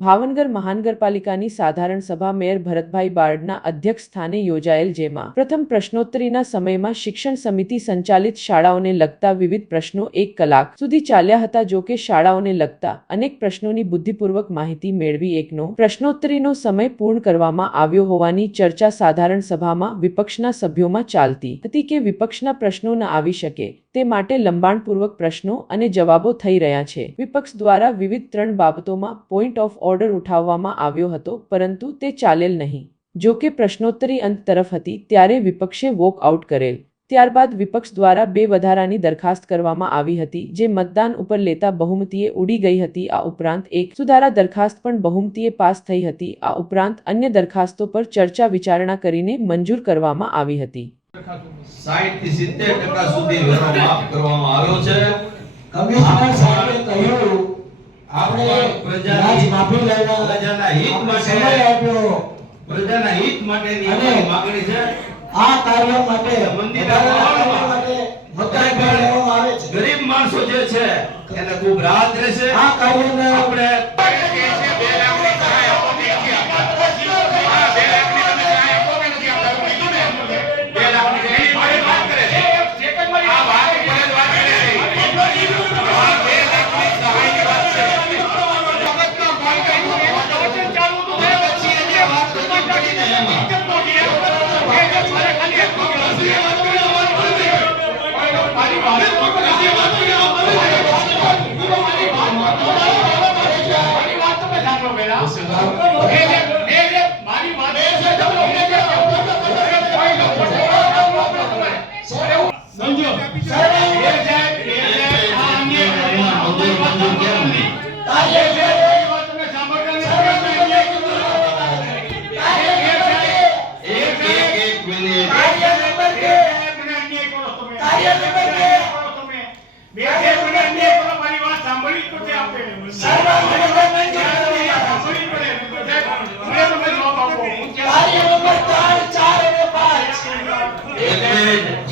ભાવનગર મહાનગરપાલિકાની સાધારણ સભા મેયર ભરતભાઈ બારડના અધ્યક્ષ સ્થાને યોજાયેલ જેમાં પ્રથમ પ્રશ્નોત્તરીના સમયમાં શિક્ષણ સમિતિ સંચાલિત શાળાઓને લગતા વિવિધ પ્રશ્નો એક કલાક સુધી ચાલ્યા હતા જો કે શાળાઓને લગતા અનેક પ્રશ્નોની બુદ્ધિપૂર્વક માહિતી મેળવી એકનો પ્રશ્નોત્તરીનો સમય પૂર્ણ કરવામાં આવ્યો હોવાની ચર્ચા સાધારણ સભામાં વિપક્ષના સભ્યોમાં ચાલતી હતી કે વિપક્ષના પ્રશ્નો ન આવી શકે તે માટે લંબાણપૂર્વક પ્રશ્નો અને જવાબો થઈ રહ્યા છે. વિપક્ષ દ્વારા વિવિધ ત્રણ બાબતોમાં પોઈન્ટ ઓફ ઓર્ડર ઉઠાવવામાં આવ્યો હતો પરંતુ તે ચાલેલ નહીં. જો કે પ્રશ્નોત્તરી અંત તરફ હતી ત્યારે વિપક્ષે વોક આઉટ કરેલ. ત્યારબાદ વિપક્ષ દ્વારા બે વધારાની દરખાસ્ત કરવામાં આવી હતી જે મતદાન ઉપર લેતા બહુમતીએ ઉડી ગઈ હતી. આ ઉપરાંત એક સુધારા દરખાસ્ત પણ બહુમતીએ પાસ થઈ હતી. આ ઉપરાંત અન્ય દરખાસ્તો પર ચર્ચા વિચારણા કરીને મંજૂર કરવામાં આવી હતી. સાઠથી સિત્તેર ટકા સુધી વેરો માફ કરવામાં આવ્યો છે. કમિશનર સાહેબે કહ્યું આપણે પ્રજાની- માફી લેવા પ્રજાના હિત માટે- સમય આપ્યો. પ્રજાના હિત માટેની અમારી માગણી છે. આ કાર્ય માટે છે. ગરીબ માણસો જે છે એને ખૂબ રાહત રહેશે. આ કાર્યને આપણે મંજૂર મંજૂર કેમ નહીં એક એક એક મિનિટ કાર્ય એટલે જ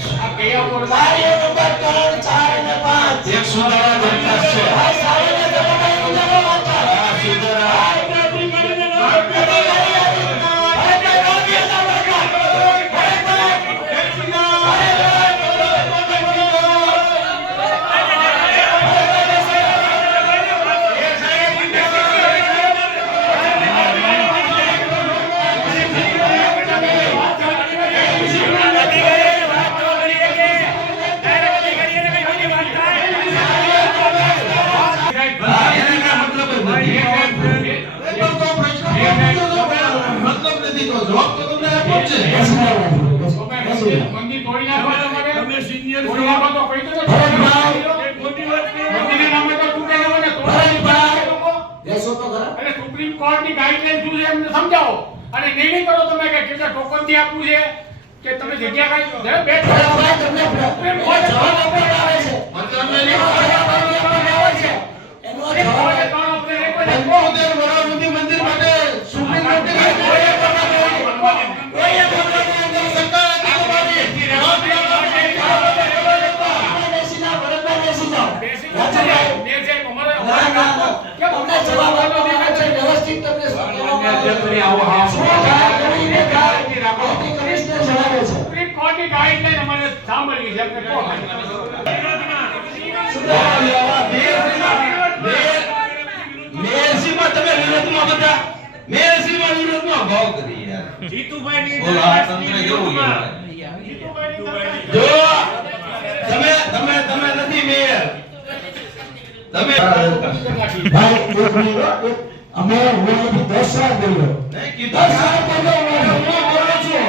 112 4 સુપ્રીમ કોર્ટની ગાઈડલાઈન શું છે એમને સમજાવો અને નિર્ણય કરો તમે કે કેટલા ટોકનથી આપવું છે કે તમે જગ્યા કઈ બે સુપ્રીમ કોર્ટે જવાબ આપવામાં આવે છે કહેવામાં આવો હા શું થાય, કરીને રાખો. એથી કૃષ્ણ જણાવે છે. સુપ્રીમ કોર્ટની ગાઈડલાઈન અમારે સાંભળવી છે. એમને કહો. મેયરસીમાં તમે વિરોધમાં બધા? મેયરસીમાં વિરોધમાં? ભાવ કરી યાર બોલો આ તમને કેવું? જો તમે તમે તમે નથી મેયર. તમે ભાઈ, એક મિનિટ, એક. અમે હું અહીંથી દસ વાર બોલ્યો દસ વાર બોલ્યો હું. હું બોલું છું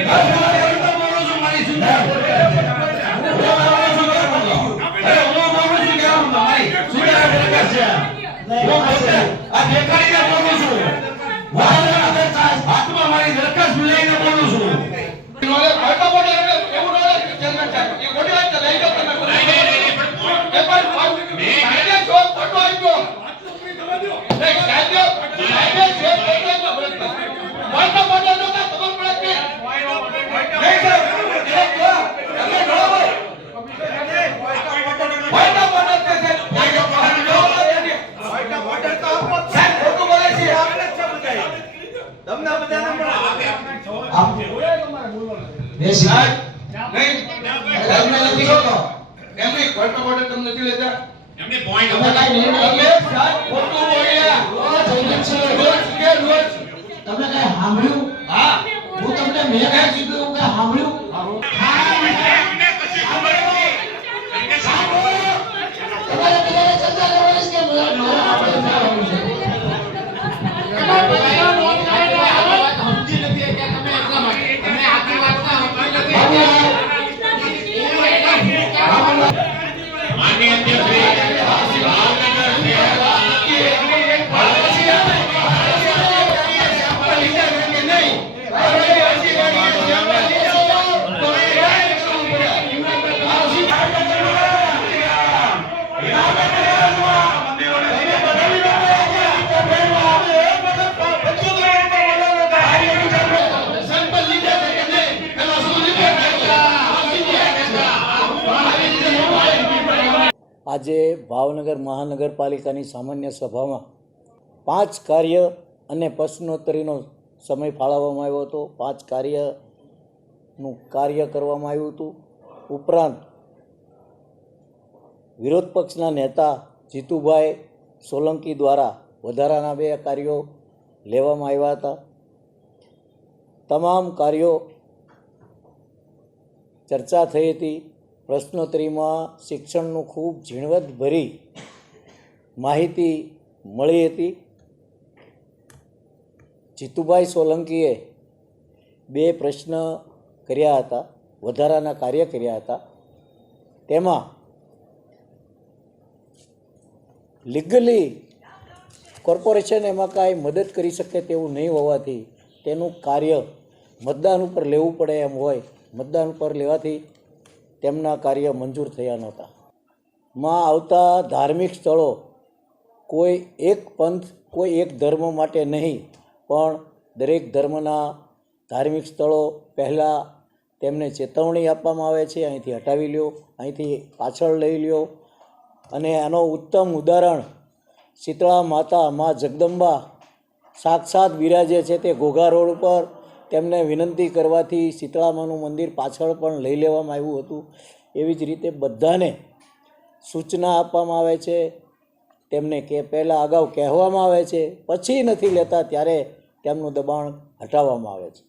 દસ વાર એવી બોલું છું મારી હું બોલું છું કેમ બોલો? અરે હું બોલું છું કેમ મારી સુધા દરકાર છે હું પોતે આ દેખાડીને બોલું છું વારંવાર દરખાસ્ત. હાથમાં મારી દરખાસ્ત લઈને બોલું છું સાહેબ, ખોટું બોલે છે. આપ ઓય તમારે બોલવાનું બેસી સાહેબ, નહીં, તમને નથી કહેતો. એમ નહીં, ખોટા એમને પોઈન્ટ ખોટું બોલ્યા. રોજ કે રોજ. તમે કાંઈ સાંભળ્યું હા. હું તમને મેં કઈ કીધું કે સાંભળ્યું આજે ભાવનગર મહાનગરપાલિકાની સામાન્ય સભામાં પાંચ કાર્ય અને પ્રશ્નોત્તરીનો સમય ફાળવવામાં આવ્યો હતો. પાંચ કાર્યનું કાર્ય કરવામાં આવ્યું હતું. ઉપરાંત વિરોધ પક્ષના નેતા જીતુભાઈ સોલંકી દ્વારા વધારાના બે કાર્યો લેવામાં આવ્યા હતા. તમામ કાર્યો ચર્ચા થઈ હતી. પ્રશ્નોત્તરીમાં શિક્ષણનું ખૂબ ઝીણવટભરી માહિતી મળી હતી. જીતુભાઈ સોલંકીએ બે પ્રશ્ન કર્યા હતા, વધારાના કાર્ય કર્યા હતા. તેમાં લીગલી કોર્પોરેશન એમાં કાંઈ મદદ કરી શકે તેવું નહીં હોવાથી તેનું કાર્ય મતદાન ઉપર લેવું પડે એમ હોય, મતદાન ઉપર લેવાથી તેમના કાર્ય મંજૂર થયા નહોતા. માં આવતા ધાર્મિક સ્થળો કોઈ એક પંથ, કોઈ એક ધર્મ માટે નહીં, પણ દરેક ધર્મના ધાર્મિક સ્થળો પહેલાં તેમને ચેતવણી આપવામાં આવે છે, અહીંથી હટાવી લ્યો, અહીંથી પાછળ લઈ લ્યો. અને આનો ઉત્તમ ઉદાહરણ શીતળા માતા મા જગદંબા સાક્ષાત બિરાજે છે તે ઘોઘા રોડ ઉપર તેમને વિનંતી કરવાથી શીતળામાનું મંદિર પાછળ પણ લઈ લેવામાં આવ્યું હતું. એવી જ રીતે બધાને સૂચના આપવામાં આવે છે. તેમને કે પહેલાં અગાઉ કહેવામાં આવે છે, પછી નથી લેતા, ત્યારે તેમનું દબાણ હટાવવામાં આવે છે.